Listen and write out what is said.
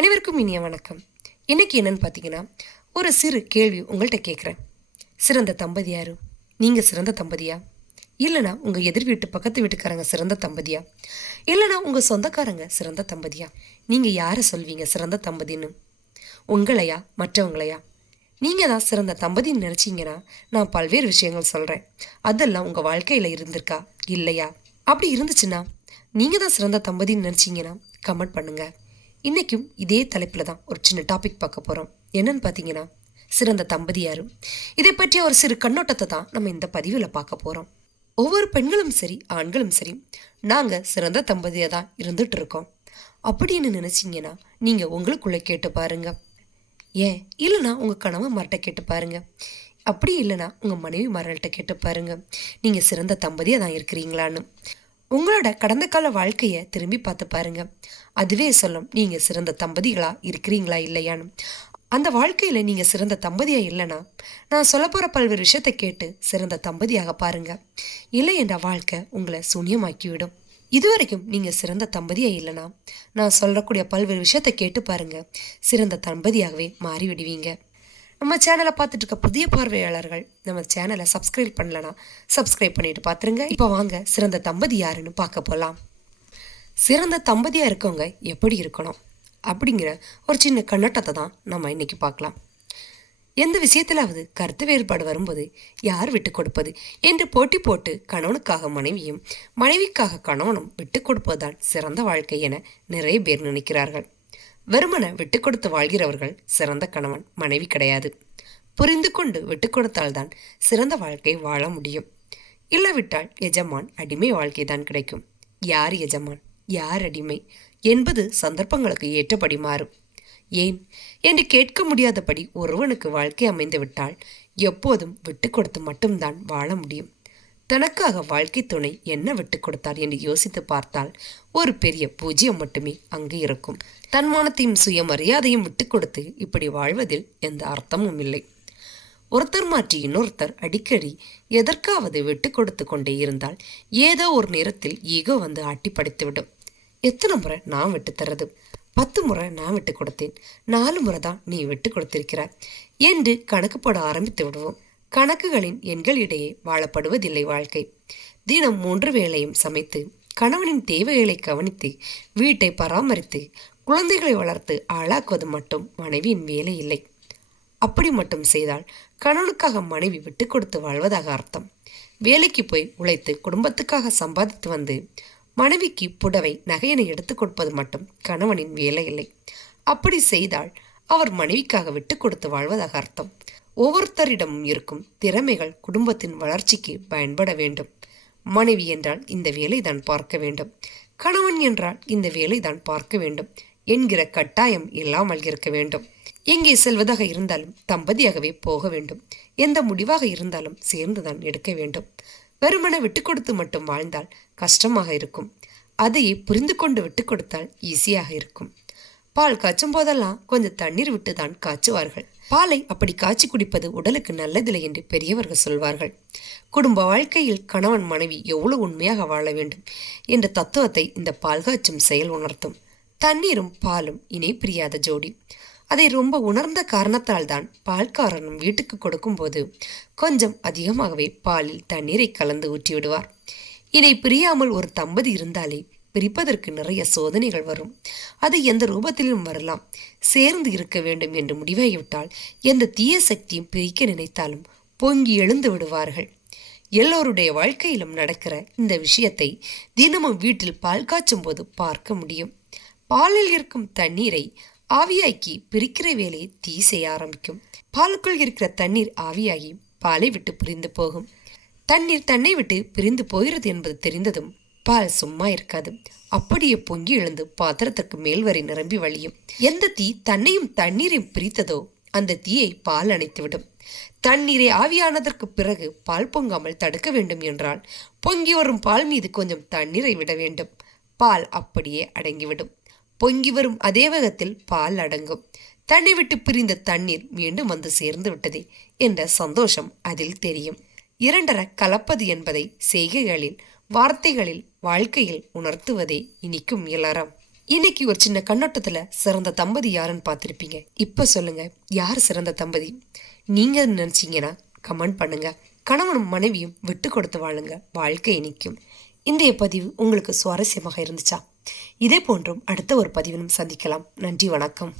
அனைவருக்கும் இனிய வணக்கம். இன்னைக்கு என்னன்னு பார்த்தீங்கன்னா ஒரு சிறு கேள்வி உங்கள்கிட்ட கேட்குறேன் சிறந்த தம்பதி யாரு? நீங்கள் சிறந்த தம்பதியா? இல்லைனா உங்கள் எதிர் வீட்டு பக்கத்து வீட்டுக்காரங்க சிறந்த தம்பதியா? இல்லைனா உங்கள் சொந்தக்காரங்க சிறந்த தம்பதியா? நீங்கள் யாரை சொல்வீங்க சிறந்த தம்பதின்னு? உங்களையா? மற்றவங்களையா? நீங்கள் தான் சிறந்த தம்பதின்னு நினச்சிங்கன்னா நான் பல்வேறு விஷயங்கள் சொல்கிறேன் அதெல்லாம் உங்கள் வாழ்க்கையில் இருந்திருக்கா? இல்லையா? அப்படி இருந்துச்சுன்னா நீங்கள் தான் சிறந்த தம்பதின்னு நினச்சிங்கன்னா கமெண்ட் பண்ணுங்கள் இன்றைக்கும் இதே தலைப்பில் தான் ஒரு சின்ன டாபிக் பார்க்க போகிறோம் என்னன்னு பார்த்தீங்கன்னா சிறந்த தம்பதி யாரு இதை பற்றிய ஒரு சிறு கண்ணோட்டத்தை தான் நம்ம இந்த பதிவில் பார்க்க போகிறோம் ஒவ்வொரு பெண்களும் சரி ஆண்களும் சரி நாங்கள் சிறந்த தம்பதியாக தான் இருந்துட்டு இருக்கோம். அப்படின்னு நினச்சிங்கன்னா நீங்கள் உங்களுக்குள்ளே கேட்டு பாருங்கள் ஏன்? இல்லைனா உங்கள் கணவன் மரட்ட கேட்டு பாருங்கள் அப்படி இல்லைனா உங்கள் மனைவி மரல்கிட்ட கேட்டு பாருங்கள் நீங்கள் சிறந்த தம்பதியாக தான் இருக்கிறீங்களான்னு. உங்களோட கடந்த கால வாழ்க்கையை திரும்பி பார்த்து பாருங்க. அதுவே சொல்லும் நீங்கள் சிறந்த தம்பதிகளா இருக்கிறீங்களா இல்லையான்னு. அந்த வாழ்க்கையில் நீங்கள் சிறந்த தம்பதியாக இல்லைன்னா நான் சொல்ல போகிற பல்வேறு விஷயத்தை கேட்டு சிறந்த தம்பதியாக பாருங்கள் இல்லை என்ற வாழ்க்கை உங்களை சூன்யமாக்கிவிடும். இதுவரைக்கும் நீங்கள் சிறந்த தம்பதியாக இல்லைன்னா நான் சொல்லக்கூடிய பல்வேறு விஷயத்தை கேட்டு பாருங்கள் சிறந்த தம்பதியாகவே மாறிவிடுவீங்க. நம்ம சேனலை பார்த்துட்டு இருக்க புதிய பார்வையாளர்கள் நம்ம சேனலை சப்ஸ்கிரைப் பண்ணலனா சப்ஸ்கிரைப் பண்ணிட்டு பார்த்துருங்க. இப்போ வாங்க சிறந்த தம்பதி யாருன்னு பார்க்க போகலாம் சிறந்த தம்பதியாக இருக்கவங்க எப்படி இருக்கணும் அப்படிங்கிற ஒரு சின்ன கண்ணோட்டத்தை தான் நம்ம இன்னைக்கு பார்க்கலாம். எந்த விஷயத்திலாவது கருத்து வேறுபாடு வரும்போது யார் விட்டு கொடுப்பது என்று போட்டி போட்டு கணவனுக்காக மனைவியும் மனைவிக்காக கணவனும் விட்டு கொடுப்பதுதான் சிறந்த வாழ்க்கை என நிறைய பேர் நினைக்கிறார்கள். வெறுமன விட்டு கொடுத்து வாழ்கிறவர்கள் சிறந்த கணவன் மனைவி கிடையாது. புரிந்து கொண்டு விட்டு கொடுத்தால்தான் சிறந்த வாழ்க்கை வாழ முடியும். இல்லாவிட்டால் எஜமான் அடிமை வாழ்க்கை தான் கிடைக்கும். யார் எஜமான்? யார் அடிமை? என்பது சந்தர்ப்பங்களுக்கு ஏற்றபடி மாறும். ஏன்? என்று கேட்க முடியாதபடி ஒருவனுக்கு வாழ்க்கை அமைந்து விட்டால் எப்போதும் விட்டு கொடுத்து மட்டும்தான் வாழ முடியும். தனக்காக வாழ்க்கை துணை என்ன விட்டு கொடுத்தார் என்று யோசித்து பார்த்தால் ஒரு பெரிய பூஜ்யம் மட்டுமே அங்கு இருக்கும். தன்மானத்தையும் சுயமரியாதையும் விட்டு கொடுத்து இப்படி வாழ்வதில் எந்த அர்த்தமும் இல்லை. ஒருத்தர் மாற்றி இன்னொருத்தர் அடிக்கடி எதற்காவது விட்டு கொடுத்து கொண்டே இருந்தால் ஏதோ ஒரு நேரத்தில் ஈகோ வந்து ஆட்டி படைத்துவிடும். எத்தனை முறை நான் விட்டு தர்றது? பத்து முறை நான் விட்டு கொடுத்தேன். நாலு முறை தான் நீ விட்டு கொடுத்திருக்கிறாய். என்று கணக்கு போட ஆரம்பித்து விடுவோம். கணக்குகளின் எண்கள் இடையே வாழப்படுவதில்லை வாழ்க்கை. தினம் மூன்று வேளையும் சமைத்து கணவனின் தேவைகளை கவனித்து வீட்டை பராமரித்து குழந்தைகளை வளர்த்து ஆளாக்குவது மட்டும் மனைவியின் வேலை இல்லை. அப்படி மட்டும் செய்தால் கணவனுக்காக மனைவி விட்டு கொடுத்து வாழ்வதாக அர்த்தம். வேலைக்கு போய் உழைத்து குடும்பத்துக்காக சம்பாதித்து வந்து மனைவிக்கு புடவை நகையினை எடுத்து கொடுப்பது மட்டும் கணவனின் வேலை இல்லை. அப்படி செய்தால் அவர் மனைவிக்காக விட்டு கொடுத்து வாழ்வதாக அர்த்தம். ஒவ்வொருத்தரிடமும் இருக்கும் திறமைகள் குடும்பத்தின் வளர்ச்சிக்கு பயன்பட வேண்டும். மனைவி என்றால் இந்த வேலை தான் பார்க்க வேண்டும். கணவன் என்றால் இந்த வேலை தான் பார்க்க வேண்டும். என்கிற கட்டாயம் இல்லாமல் இருக்க வேண்டும். எங்கே செல்வதாக இருந்தாலும் தம்பதியாகவே போக வேண்டும். எந்த முடிவாக இருந்தாலும் சேர்ந்துதான் எடுக்க வேண்டும். வெறுமன விட்டு கொடுத்து மட்டும் வாழ்ந்தால் கஷ்டமாக இருக்கும். அதையே புரிந்து கொண்டு விட்டு கொடுத்தால் ஈஸியாக இருக்கும். பால் காய்ச்சும் போதெல்லாம் கொஞ்சம் தண்ணீர் விட்டு தான் காய்ச்சுவார்கள். பாலை அப்படி காய்ச்சி குடிப்பது உடலுக்கு நல்லதில்லை என்று பெரியவர்கள் சொல்வார்கள். குடும்ப வாழ்க்கையில் கணவன் மனைவி எவ்வளவு உண்மையாக வாழ வேண்டும் என்ற தத்துவத்தை இந்த பால் காய்ச்சும் செயல் உணர்த்தும். தண்ணீரும் பாலும் இணை பிரியாத ஜோடி. அதை ரொம்ப உணர்ந்த காரணத்தால் தான் பால்காரனும் வீட்டுக்கு கொடுக்கும்போது கொஞ்சம் அதிகமாகவே பாலில் தண்ணீரை கலந்து ஊற்றி விடுவார் இதை பிரியாமல் ஒரு தம்பதி இருந்தாலே பிரிப்பதற்கு நிறைய சோதனைகள் வரும். அது எந்த ரூபத்திலும் வரலாம். சேர்ந்து இருக்க வேண்டும் என்று முடிவாகிவிட்டால் எந்த தீய சக்தியும் பிரிக்க நினைத்தாலும் பொங்கி எழுந்து விடுவார்கள். எல்லோருடைய வாழ்க்கையிலும் நடக்கிற இந்த விஷயத்தை தினமும் வீட்டில் பால் காய்ச்சும் போது பார்க்க முடியும். பாலில் இருக்கும் தண்ணீரை ஆவியாக்கி பிரிக்கிற வேலையை தீ செய்ய ஆரம்பிக்கும். பாலுக்குள் இருக்கிற தண்ணீர் ஆவியாகி பாலை விட்டு பிரிந்து போகும். தண்ணீர் தன்னை விட்டு பிரிந்து போகிறது என்பது தெரிந்ததும் பால் சும்மா இருக்காது. அப்படியே பொங்கி எழுந்து பாத்திரத்திற்கு மேல் வரை நிரம்பி வழியும். எந்த தீ தன்னையும் தண்ணீரையும் பிரித்ததோ அந்த தீயை பால் அணைத்துவிடும் தண்ணீரை ஆவியானதற்கு பிறகு பால் பொங்காமல் தடுக்க வேண்டும் என்றால் பொங்கி வரும் பால் மீது கொஞ்சம் தண்ணீரை விட வேண்டும். பால் அப்படியே அடங்கிவிடும். பொங்கி வரும் அதே வேகத்தில் பால் அடங்கும். தண்ணி விட்டு பிரிந்த தண்ணீர் மீண்டும் வந்து சேர்ந்து விட்டதே என்ற சந்தோஷம் அதில் தெரியும். இரண்டர கலப்பது என்பதை செய்கைகளில் வார்த்தைகளில் வாழ்க்கையில் உணர்த்துவதே இனிக்கும் இளரம் இன்னைக்கு ஒரு சின்ன கண்ணோட்டத்துல சிறந்த தம்பதி யாருன்னு பார்த்துருப்பீங்க. இப்ப சொல்லுங்க யார் சிறந்த தம்பதி? நீங்க நினைச்சீங்கன்னா கமெண்ட் பண்ணுங்க. கணவனும் மனைவியும் விட்டு கொடுத்து வாழுங்க. வாழ்க்கை இனிக்கும். இன்றைய பதிவு உங்களுக்கு சுவாரஸ்யமாக இருந்துச்சா? இதே போன்றும் அடுத்த ஒரு பதிவிலும் சந்திக்கலாம். நன்றி வணக்கம்.